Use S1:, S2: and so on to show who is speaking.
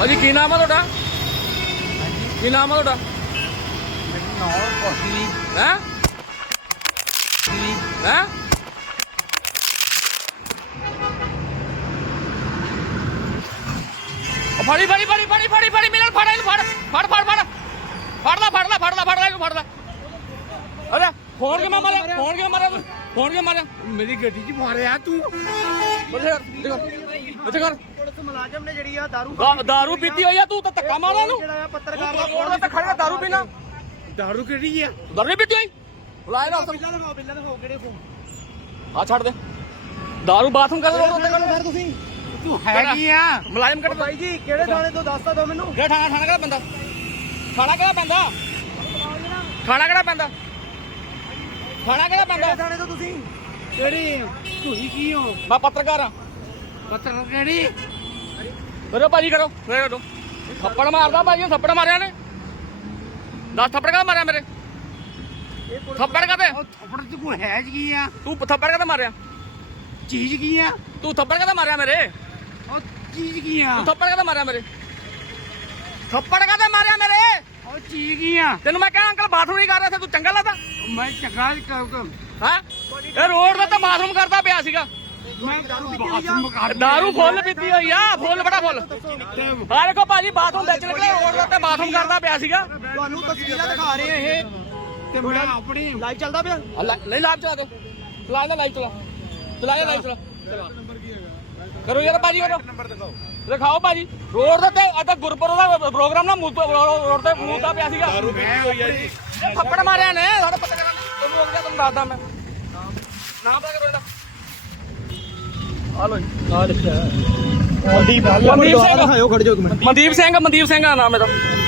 S1: ਭਾਜੀ ਕੀ ਨਾਮ ਆ ਤੁਹਾਡਾ? ਕੀ ਨਾਮ ਆ ਤੁਹਾਡਾ?
S2: ਮੇਰਾ ਨਾਮ ਕੋਸ਼ਲੀ
S1: ਹੈ ਹੈ ਫੜੀ ਫੜੀ ਫੜੀ ਫੜੀ ਫੜੀ ਫੜੀ ਮੇਰੇ ਫੜ ਇਹਨੂੰ ਫੜ ਫੜ ਫੜ ਫੜ ਫੜ ਲੈ ਫੜ ਲੈ ਫੜ ਲੈ ਫੜ ਲੈ ਇਹਨੂੰ ਫੜ ਲੈ। ਅਰੇ ਫੋਨ ਕਿਵੇਂ ਮਾਰਿਆ? ਫੋਨ ਕਿਵੇਂ ਮਾਰਿਆ ਤੂੰ? ਫੋਨ ਕਿਵੇਂ ਮਾਰਿਆ?
S2: ਮੇਰੀ ਗੱਡੀ 'ਚ ਮਾਰਿਆ ਤੂੰ।
S1: ਇੱਥੇ ਕਰ
S2: ਪੁਲਿਸ ਮੁਲਾਜ਼ਮ ਨੇ ਜਿਹੜੀ ਆ ਦਾਰੂ
S1: ਦਾਰੂ ਪੀਤੀ ਹੋਈ ਆ ਤੂੰ ਤਾਂ ਧੱਕਾ ਮਾਰਾਂ ਨੂੰ।
S2: ਜਿਹੜਾ ਆ ਪੱਤਰਕਾਰ ਦਾ
S1: ਫੋਨ ਤੇ ਖੜਿਆ ਦਾਰੂ ਪੀਣਾ।
S2: ਦਾਰੂ ਕਿਹੜੀ ਆ?
S1: ਦਾਰੂ ਨਹੀਂ ਪੀਤੀ ਹੋਈ ਬੁਲਾਏ ਨਾ
S2: ਬਿੱਲਾਂ ਦਿਖਾਓ ਕਿਹੜੇ ਫੋਨ।
S1: ਆ ਛੱਡ ਦੇ ਦਾਰੂ ਬਾਥਰੂਮ ਕਰ
S2: ਫਿਰ ਤੁਸੀਂ ਤੂੰ ਹੈਗੀ ਆ
S1: ਮੁਲਾਜ਼ਮ ਕੱਢ
S2: ਬਾਈ ਜੀ ਕਿਹੜੇ ਥਾਣੇ ਤੋਂ ਦੱਸ ਤਾਂ ਦਿਓ ਮੈਨੂੰ।
S1: ਕਿਹੜਾ ਥਾਣਾ ਕਿਹੜਾ ਪੈਂਦਾ? ਥਾਣਾ ਕਿਹੜਾ ਪੈਂਦਾ? ਥਾਣਾ ਕਿਹੜਾ ਪੈਂਦਾ? ਥਾਣਾ ਕਿਹੜਾ ਪੈਂਦਾ?
S2: ਕਿਹੜੇ ਥਾਣੇ ਤੋਂ ਤੁਸੀਂ? ਕਿਹੜੀ ਤੁਸੀਂ ਕੀ ਹੋ?
S1: ਮੈਂ ਪੱਤਰਕਾਰ ਆ।
S2: ਪੱਤਰਕਾਰ ਕਿਹੜੀ?
S1: ਕਰੋ ਭਾਜੀ ਕਰੋ ਕਰੋ ਥੱਪੜ ਮਾਰਦਾ ਭਾਜੀ ਥੱਪੜ ਮਾਰਿਆ ਨੇ 10 ਥੱਪੜ ਕਾ ਮਾਰਿਆ ਮੇਰੇ ਥੱਪੜ ਕਾਤੇ
S2: ਉਹ ਥੱਪੜ ਚ ਕੋਈ ਹੈ ਕੀ ਆ?
S1: ਤੂੰ ਥੱਪੜ ਕਾਤੇ ਮਾਰਿਆ
S2: ਚੀਜ਼ ਕੀ ਆ?
S1: ਤੂੰ ਥੱਪੜ ਕਾਤੇ ਮਾਰਿਆ ਮੇਰੇ
S2: ਉਹ ਚੀਜ਼ ਕੀ ਆ?
S1: ਤੂੰ ਥੱਪੜ ਕਾਤੇ ਮਾਰਿਆ ਮੇਰੇ ਥੱਪੜ ਕਾਤੇ ਮਾਰਿਆ ਮੇਰੇ
S2: ਉਹ ਚੀਜ਼ ਕੀ ਆ?
S1: ਤੈਨੂੰ ਮੈਂ ਕਿਹਾ ਅੰਕਲ ਬਾਥਰੂਮ ਨਹੀਂ ਕਰ ਰਿਹਾ ਸੀ ਤੂੰ ਚੰਗਾ ਲੱਗਦਾ
S2: ਮੈਂ ਚੰਗਾ
S1: ਹਾਂ ਇਹ ਰੋਡ ਦਾ ਤਾਂ ਬਾਥਰੂਮ ਕਰਦਾ ਪਿਆ ਸੀਗਾ
S2: ਮੈਂ ਦਾਰੂ
S1: ਦਾਰੂ ਫੁੱਲ ਪੀਤੀ ਹੋਈ ਆ ਫੁੱਲ ਬੜਾ ਫੁੱਲ ਆ ਦੇਖੋ ਭਾਜੀ ਬਾਥਰੂਮ ਵਿੱਚ ਨਿਕਲੇ ਰੋਡ ਦਾ ਤੇ ਬਾਥਰੂਮ ਕਰਦਾ ਪਿਆ ਸੀਗਾ
S2: ਤੁਹਾਨੂੰ ਤਸਵੀਰਾਂ ਦਿਖਾ ਰਹੇ ਆ ਇਹ ਤੇ ਮੈਂ ਆਪਣੀ ਲਾਈਵ ਚੱਲਦਾ ਪਿਆ।
S1: ਨਹੀਂ ਲਾਈਵ ਚਲਾ ਦਿਓ ਚਲਾ ਲੈ ਲਾਈਵ ਚਲਾ ਚਲਾ ਲੈ ਲਾਈਵ ਚਲਾ ਕਰੋ ਯਾਰ ਭਾਜੀ ਕਰੋ ਦਿਖਾਓ ਭਾਜੀ ਰੋਡ ਦੇ ਤੇ ਅੱਜ ਗੁਰਪੁਰ ਦਾ ਪ੍ਰੋਗਰਾਮ ਨਾ ਰੋਡ ਤੇ ਮੂਦਾ ਪਿਆ ਸੀਗਾ
S2: ਮੈਂ ਹੋਈ ਆ ਜੀ
S1: ਥੱਪੜ ਮਾਰਿਆ ਨੇ ਸਾਡੇ ਪੱਤਰਕਾਰਾਂ ਨੇ ਤੁਹਾਨੂੰ ਰੋਕ ਗਿਆ ਤੁਹਾਨੂੰ ਦੱਸਦਾ ਮੈਂ ਨਾਮ ਦਾ ਕਰੋ ਇਹਦਾ ਹਲੋ
S2: ਆ ਲਿਖਿਆ
S1: ਮਨਦੀਪ ਸਿੰਘ
S2: ਦਿਖਾਓ ਖੜ ਜਾਓ ਇੱਕ ਮਿੰਟ।
S1: ਮਨਦੀਪ ਸਿੰਘ ਦਾ ਨਾਮ ਇਹਦਾ